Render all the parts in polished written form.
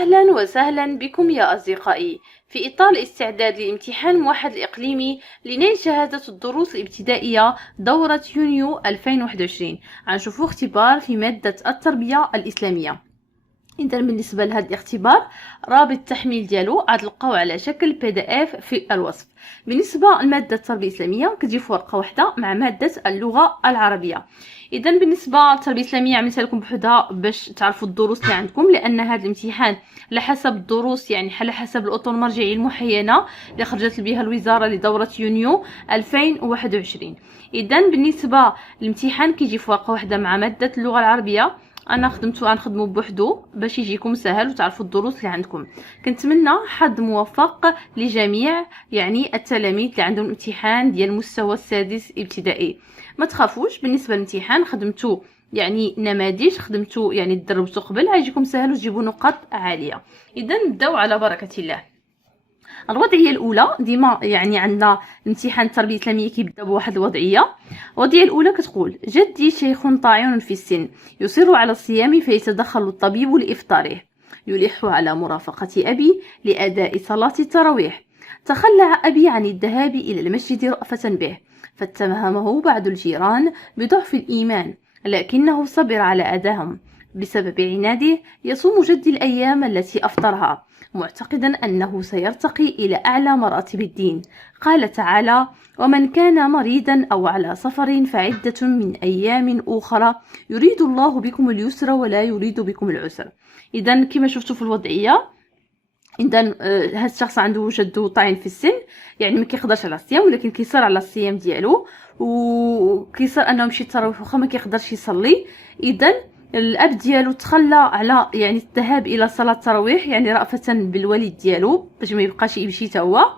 أهلا وسهلا بكم يا أصدقائي في إطار الاستعداد للامتحان الموحد الإقليمي لنيل شهادة الدروس الابتدائية دورة يونيو 2021. غنشوفو اختبار في مادة التربية الإسلامية. إذا بالنسبة لهذا الاختبار رابط التحميل ديالو غتلقاوه على شكل PDF في الوصف. بالنسبة لمادة التربية الإسلامية كتجي في ورقة واحدة مع مادة اللغة العربية. إذا بالنسبة للتربية الإسلامية عملتها لكم بحدها باش تعرفوا الدروس اللي عندكم، لأن هذا الامتحان على حسب الدروس، يعني على حسب الأطر المرجعية المحينة اللي خرجت بها الوزارة لدورة يونيو 2021. إذا بالنسبة للامتحان كيجي في ورقة واحدة مع مادة اللغة العربية. انا غنخدمو بوحدو باش يجيكم سهل وتعرفوا الدروس اللي عندكم. كنتمنى حظ موفق لجميع يعني التلاميذ اللي عندهم امتحان ديال المستوى السادس ابتدائي. ما تخافوش، بالنسبه للامتحان خدمتو يعني نماذج، خدمتو يعني تدربتو قبل، غيجيكم سهل وتجيبوا نقاط عاليه. اذا نبداو على بركه الله. الوضعيه الاولى ديما يعني عندنا امتحان التربيه الاسلاميه كيبدا بواحد الوضعيه. الوضعيه الاولى كتقول: جدي شيخ طاعن في السن يصر على الصيام فيتدخل الطبيب لافطاره، يلح على مرافقه ابي لاداء صلاه التراويح. تخلع ابي عن الذهاب الى المسجد رأفة به، فاتهمه بعض الجيران بضعف الايمان، لكنه صبر على اذاهم. بسبب عناده يصوم جدي الايام التي افطرها، معتقدا أنه سيرتقي إلى أعلى مراتب الدين. قال تعالى: ومن كان مريضا أو على سفر فعدة من أيام أخرى يريد الله بكم اليسر ولا يريد بكم العسر. إذا كما شفتوا في الوضعية، إذا هذا الشخص عنده جدو طاعن في السن، يعني ما كيقدرش على الصيام، ولكن كيصر على الصيام ديالو، وكيصر أنه يمشي التراويح واخا ما كيقدرش يصلي. إذا الاب ديالو تخلى على يعني الذهاب الى صلاه التراويح، يعني رأفة بالوالد ديالو باش ما يبقاش يمشي حتى هو.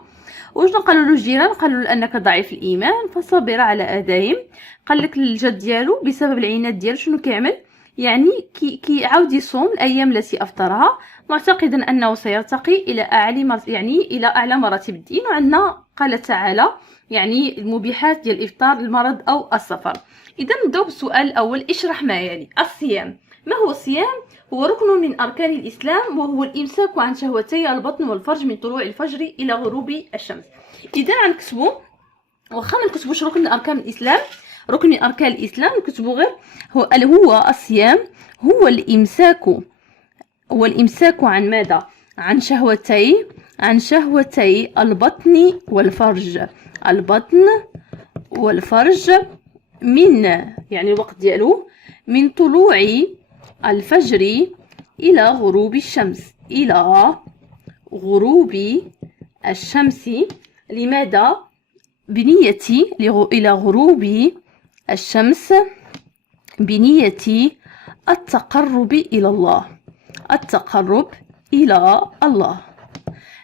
وشنو قالوا له الجيران؟ قالوا له انك ضعيف الايمان فصبر على اذاهم. قال لك الجد ديالو بسبب العناد ديالو شنو كيعمل؟ يعني كيعاود يصوم الايام التي افطرها، معتقدا انه سيرتقي الى اعلى مراتب الدين. وعندنا قال تعالى يعني المبيحات ديال الافطار للمرض او السفر. إذا نبداو بالسؤال الأول: اشرح ما يلي. الصيام. ما هو الصيام؟ هو ركن من أركان الإسلام، وهو الإمساك عن شهوتي البطن والفرج من طلوع الفجر إلى غروب الشمس. إذا غنكتبو، واخا ما نكتبوش ركن من أركان الإسلام، ركن من أركان الإسلام نكتبو غير هو الصيام هو الإمساك عن ماذا؟ عن شهوتي البطن والفرج. البطن والفرج من يعني الوقت ديالو من طلوع الفجر إلى غروب الشمس. لماذا؟ بنية إلى غروب الشمس بنية التقرب إلى الله.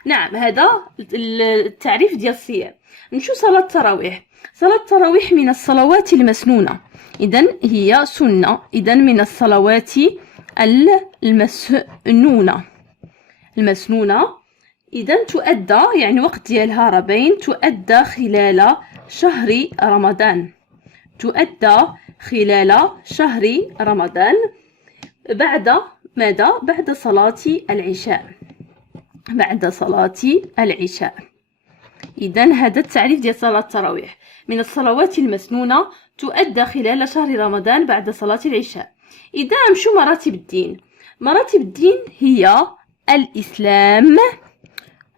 نعم، هذا التعريف ديال الصيام. نمشيو صلاة التراويح. صلاة التراويح من الصلوات المسنونة، إذن هي سنة، إذن من الصلوات المسنونة. إذن تؤدى يعني وقت ديالها ربين، تؤدى خلال شهر رمضان. بعد ماذا؟ بعد صلاة العشاء. إذن هذا التعريف ديال صلاة التراويح: من الصلوات المسنونة تؤدى خلال شهر رمضان بعد صلاة العشاء. إذا نمشيو مراتب الدين هي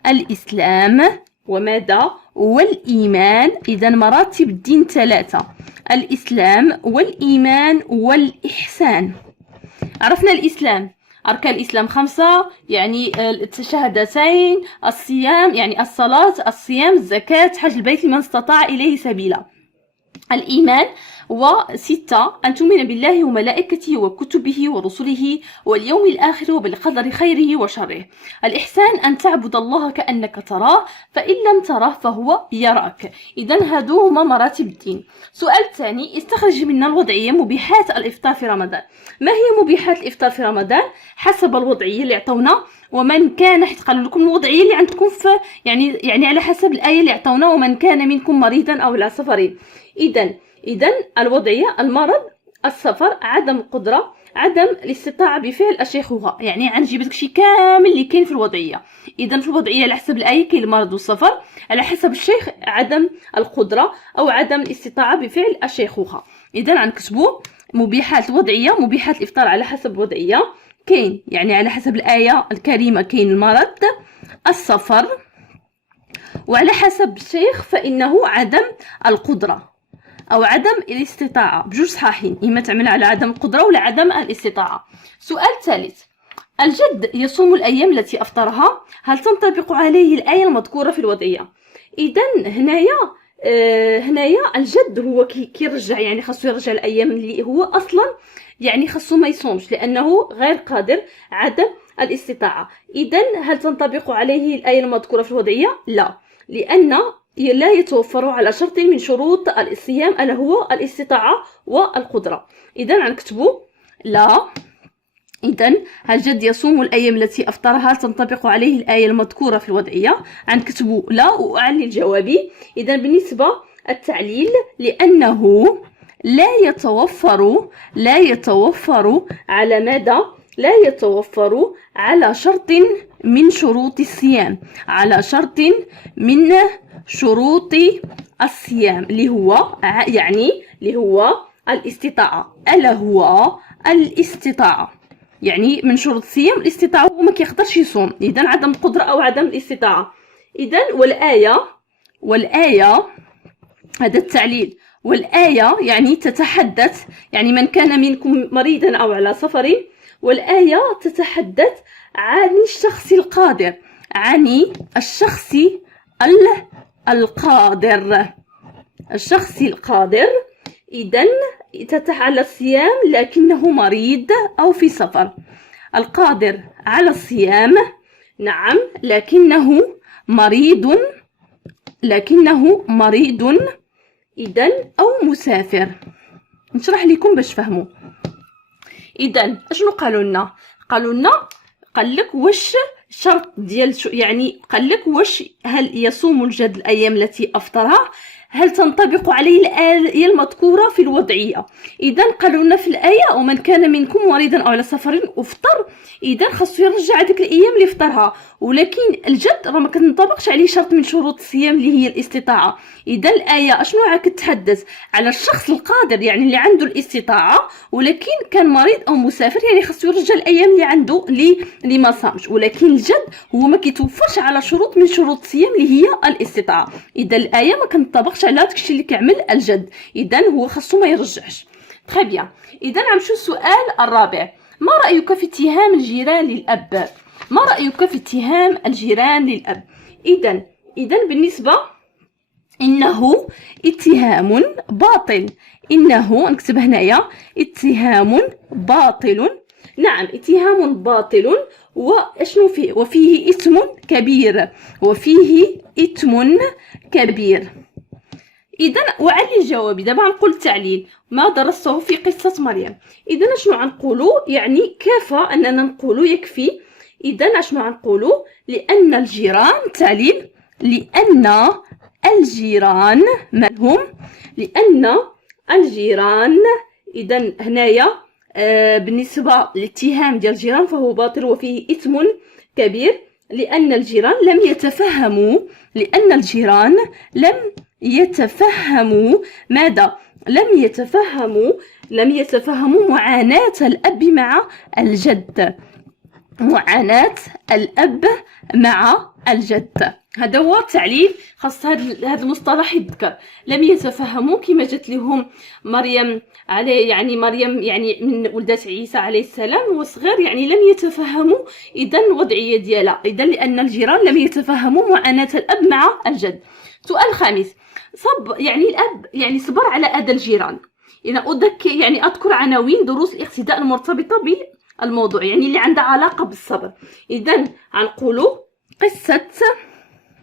الإسلام وماذا؟ والإيمان. إذا مراتب الدين 3: الإسلام والإيمان والإحسان. عرفنا الإسلام، أركان الإسلام 5، يعني الشهادتين، الصيام يعني الصلاة، الصيام، الزكاة، حج البيت لمن استطاع إليه سبيلا. الإيمان و6: أن تؤمن بالله وملائكته وكتبه ورسله واليوم الآخر وبالقدر خيره وشره. الإحسان: أن تعبد الله كأنك تراه، فإن لم تراه فهو يراك. إذن هادو هما مراتب الدين. سؤال ثاني: استخرج من الوضعية مبيحات الإفطار في رمضان. ما هي مبيحات الإفطار في رمضان؟ حسب الوضعية اللي عطونا، ومن كان حيت قالوا لكم الوضعية اللي عندكم في يعني على حسب الآية اللي عطونا: ومن كان منكم مريضا أو على سفر. إذن الوضعية: المرض، السفر، عدم القدرة عدم الاستطاعة بفعل الشيخوخة، يعني غنجيب داكشي كامل اللي كاين في الوضعية. إذا في الوضعية على حسب الآية كاين المرض والسفر، على حسب الشيخ عدم القدرة أو عدم الاستطاعة بفعل الشيخوخة. إذا غنكتبو مبيحات الوضعية، مبيحات الإفطار على حسب الوضعية كاين، يعني على حسب الآية الكريمة كاين المرض، السفر، وعلى حسب الشيخ فإنه عدم القدرة أو عدم الاستطاعة، بجوج صحاحين، إما تعمل على عدم القدرة ولا عدم الاستطاعة. سؤال ثالث: الجد يصوم الأيام التي أفطرها، هل تنطبق عليه الآية المذكورة في الوضعية؟ إذا هنايا الجد هو كيرجع، يعني خاصو يرجع الأيام اللي هو أصلا يعني خاصو ما يصومش لأنه غير قادر، عدم الاستطاعة. إذا هل تنطبق عليه الآية المذكورة في الوضعية؟ لا، لأن لا يتوفر على شرط من شروط الصيام ألا هو الاستطاعة والقدرة. إذا غنكتبو لا. إذا هل جد يصوم الأيام التي أفطرها، هل تنطبق عليه الآية المذكورة في الوضعية؟ غنكتبو لا وأعلل جوابي. إذا بالنسبة التعليل، لأنه لا يتوفر على ماذا؟ لا يتوفر على شرط من شروط الصيام، على شرط من شروط الصيام اللي هو الاستطاعة، ألا هو الاستطاعة، يعني من شروط الصيام الاستطاعة، هو ما كيقدرش يصوم، إذا عدم القدرة أو عدم الاستطاعة. إذا والآية هذا التعليل، والآية يعني تتحدث، يعني من كان منكم مريضا أو على سفر، والآية تتحدث عن الشخص القادر، عن الشخص القادر. إذن تتح على الصيام لكنه مريض أو في سفر. القادر على الصيام، نعم، لكنه مريض إذن أو مسافر. نشرح لكم باش فهموا. إذن اشنو قالوا لنا؟ قال لك واش شرط ديال يعني قال لك واش هل يصوم الجد الأيام التي أفطرها، هل تنطبق عليه الآية المذكورة في الوضعية؟ إذا قالوا لنا في الآية ومن كان منكم مريضا أو على سفر أفطر، إذا خاصو يرجع ديك الأيام اللي فطرها، ولكن الجد راه ما كتنطبقش عليه شرط من شروط الصيام اللي هي الاستطاعة. إذا الآية اشنو راه كتحدث على الشخص القادر، يعني اللي عنده الاستطاعة ولكن كان مريض أو مسافر، يعني خاصو يرجع الأيام اللي عنده اللي ما صامش، ولكن الجد هو ما كيتوفرش على شروط من شروط الصيام اللي هي الاستطاعة. إذا الآية ما كتنطبقش على داكشي اللي كيعمل الجد، إذا هو خاصو ما يرجعش. تري بيان. إذا غنمشيو السؤال الرابع: ما رأيك في اتهام الجيران للأب؟ ما رأيك في اتهام الجيران للأب؟ إذا بالنسبة إنه اتهام باطل، إنه نكتب هنايا اتهام باطل، نعم اتهام باطل، واشنو فيه؟ وفيه إثم كبير، إذا وعلي الجواب. دابا غنقول التعليل ما درسته في قصة مريم. إذا شنو غنقولوا؟ يعني كفى أننا نقولوا يكفي. إذا اشنو غنقولوا؟ لأن الجيران، تعليل، لأن الجيران من هم؟ لأن الجيران، إذا هنايا بالنسبة للاتهام ديال الجيران فهو باطل وفيه إثم كبير، لأن الجيران لم يتفهموا ماذا؟ لم يتفهموا معاناة الأب مع الجد، معاناة الأب مع الجد. هذا هو التعليل، خاص هذا المصطلح يذكر. لم يتفهموا كما جات لهم مريم مريم من ولدات عيسى عليه السلام وصغير، يعني لم يتفهموا إذا الوضعية ديالها، إذا لأن الجيران لم يتفهموا معاناة الأب مع الجد. سؤال خامس: الأب صبر على أذى الجيران. إذا أذكر عناوين دروس الاقتداء المرتبطة بالموضوع، اللي عندها علاقة بالصبر. إذا غنقولوا قصة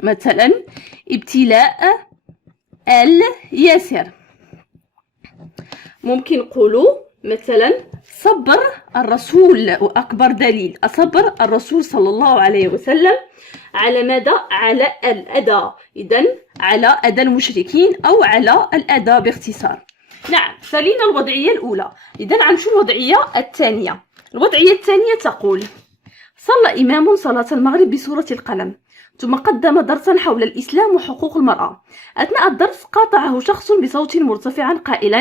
مثلا ابتلاء الياسر، ممكن نقولوا مثلا صبر الرسول، وأكبر دليل صبر الرسول صلى الله عليه وسلم على ماذا؟ على الأذى، إذن على أذى المشركين أو على الأذى باختصار. نعم، سالينا الوضعية الأولى. إذا غنمشيو الوضعية الثانية. الوضعية الثانية تقول: صلى إمام صلاة المغرب بسورة القلم، ثم قدم درسا حول الإسلام وحقوق المرأة. أثناء الدرس قاطعه شخص بصوت مرتفع قائلا،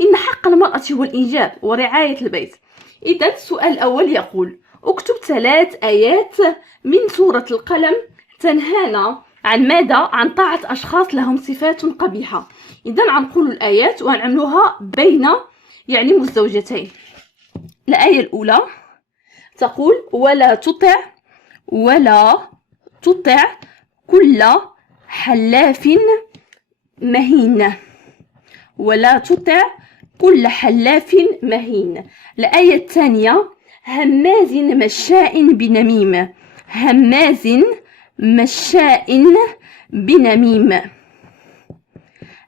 إن حق المرأة هو الإنجاب ورعاية البيت. إذا السؤال الأول يقول: اكتب 3 آيات من سورة القلم تنهانا عن ماذا؟ عن طاعة أشخاص لهم صفات قبيحة. إذا غنقولوا الآيات وغنعملوها بين مزدوجتين. الآية الأولى تقول: ولا تطع كل حلاف مهين. ولا تطع كل حلاف مهين. الآية الثانية: هماز مشاء بنميم. هماز مشاء بنميم.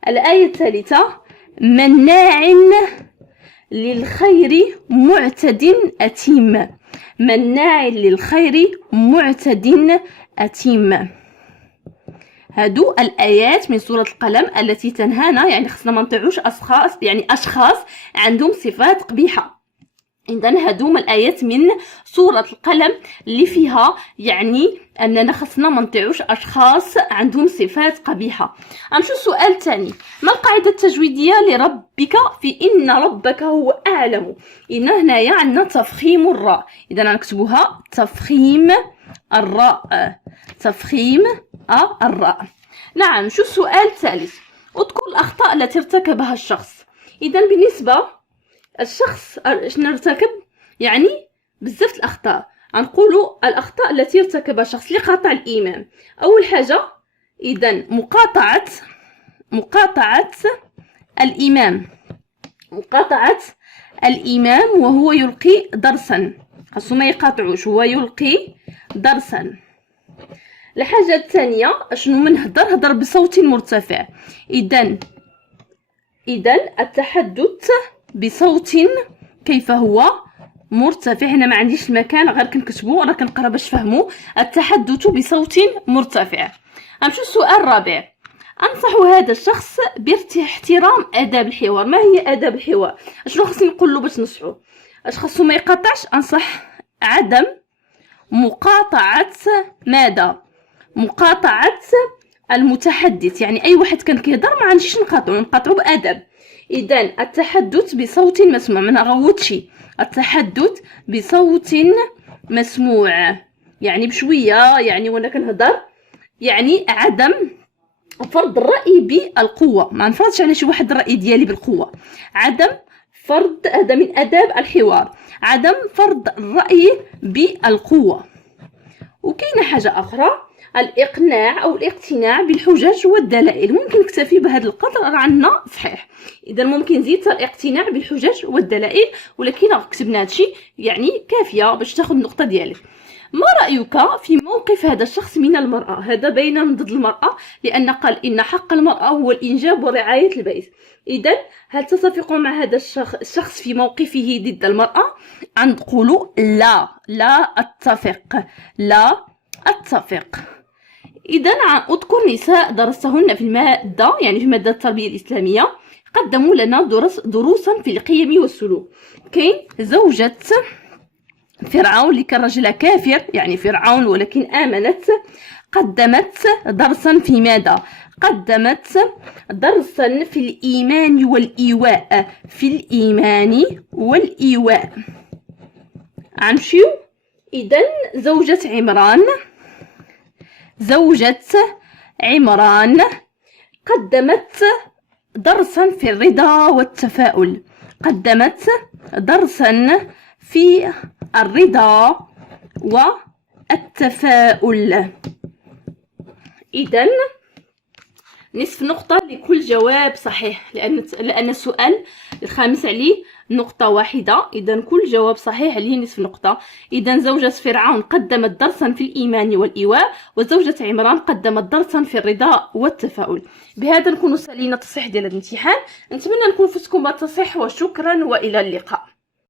الآية الثالثة: مناع للخير معتد أثيم. مناع للخير معتد أثيم. هادو الآيات من سورة القلم التي تنهانا، خصنا ما نطيعوش أشخاص عندهم صفات قبيحة. إذن هادو هما الآيات من سورة القلم اللي فيها أننا خصنا ما نطيعوش أشخاص عندهم صفات قبيحة. غنمشيو السؤال الثاني: ما القاعدة التجويدية لربك في إن ربك هو أعلم؟ إن هنايا عندنا تفخيم الراء، إذا غنكتبوها تفخيم الراء. تفخيم الراء. نعم، نمشيو السؤال الثالث: اذكر الأخطاء التي ارتكبها الشخص. إذا بالنسبة الشخص شنو ارتكب؟ بزاف الأخطاء. غنقولوا الأخطاء التي ارتكبها الشخص لقاطع الإمام. أول حاجة إذا مقاطعة الإمام. مقاطعة الإمام وهو يلقي درسا. خاصو ما يقاطعوش، هو يلقي درسا. الحاجة الثانية شنو؟ من هدر بصوت مرتفع. إذا التحدث بصوت كيف هو مرتفع. هنا ما عنديش المكان غير كنكتبو، راه كنقرا باش فهموا. التحدث بصوت مرتفع. غنمشيو السؤال الرابع: انصح هذا الشخص باحترام آداب الحوار. ما هي آداب الحوار؟ شنو خصني نقول له باش نصحو؟ اش خاصو ما يقاطعش؟ انصح عدم مقاطعة ماذا؟ مقاطعة المتحدث. أي واحد كان كيهضر ما عنديش نقاطعو بأدب. إذا التحدث بصوت مسموع، ما نغوتش. التحدث بصوت مسموع بشوية، وانا كنهضر. عدم فرض الرأي بالقوة. ما نفرضش على شي واحد الرأي ديالي بالقوة. عدم فرض، هذا من آداب الحوار، عدم فرض الرأي بالقوة. وكاينه حاجة أخرى: الإقناع أو الاقتناع بالحجج والدلائل. ممكن نكتفي بهذا القدر، راه عندنا صحيح. إذا ممكن نزيد الاقتناع بالحجج والدلائل، ولكن كتبنا هادشي كافية باش تاخذ النقطة ديالك. ما رأيك في موقف هذا الشخص من المرأة؟ هذا بين ضد المرأة، لأن قال إن حق المرأة هو الإنجاب ورعاية البيت. إذا هل تتفق مع هذا الشخص في موقفه ضد المرأة؟ نقولوا لا أتفق. لا أتفق. إذا أذكر نساء درستهن في المادة في مادة التربية الإسلامية قدموا لنا دروسا في القيم والسلوك. كاين زوجة فرعون اللي كان رجل كافر، فرعون ولكن آمنت، قدمت درسا في ماذا؟ قدمت درسا في الإيمان والإيواء. في الإيمان والإيواء. غنمشيو. إذا زوجة عمران قدمت درسا في الرضا والتفاؤل. قدمت درسا في الرضا والتفاؤل. إذا نصف نقطة لكل جواب صحيح، لأن السؤال الخامس عليه نقطة واحدة. إذا كل جواب صحيح عليه نصف نقطة. إذا زوجة فرعون قدمت درسا في الإيمان والإيواء، وزوجة عمران قدمت درسا في الرضا والتفاؤل. بهذا نكون سالينا التصحيح ديال الامتحان. نتمنى نكون فزتكم بالتصحيح، وشكرا وإلى اللقاء.